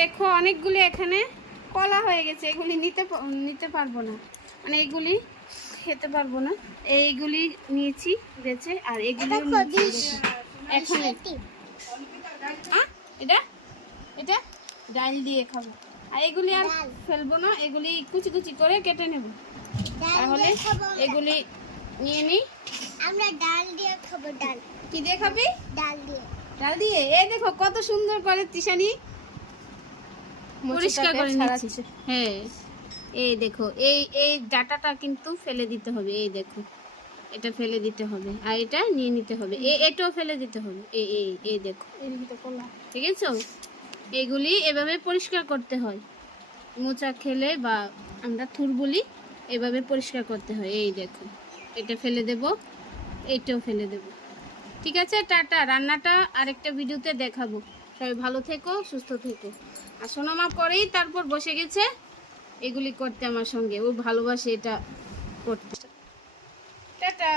দেখো অনেকগুলি এখানে কলা হয়ে গেছে, এগুলি নিতে পারবো না, মানে এগুলি খেতে পারবো না। এইগুলি নিয়েছি বেছে, আর এগুলি এখন এটা এটা ডাল দিয়ে খাবো, আর এগুলি আর ফেলবো না, এগুলি কুচি কুচি করে কেটে নেব। তাহলে এগুলি নিয়ে নিই। আমরা ডাল দিয়ে খাবো। ডাল কি দিয়ে খাবি? ডাল দিয়ে। ডাল দিয়ে। এই দেখো কত সুন্দর করে তিশানি পরিষ্কার করে নিচ্ছে। হ্যাঁ, এই দেখো এই ডাটাটা কিন্তু ফেলে দিতে হবে। এই দেখো এটা ফেলে দিতে হবে, আর এটা নিয়ে নিতে হবে, এটাও ফেলে দিতে হবে। এই দেখো, ঠিক আছে? এগুলি এভাবে পরিষ্কার করতে হয়। মোচা খেলে বা আমরা থুর বলি, এভাবে পরিষ্কার করতে হয়। এই দেখো এটা ফেলে দেব, এটাও ফেলে দেব। ঠিক আছে, টাটা। রান্নাটা আরেকটা ভিডিওতে দেখাবো। সবাই ভালো থেকো, সুস্থ থেকো। আর সোনামা পরেই তারপর বসে গেছে এগুলি করতে আমার সঙ্গে, ও ভালোবাসে এটা করতে। টাটা।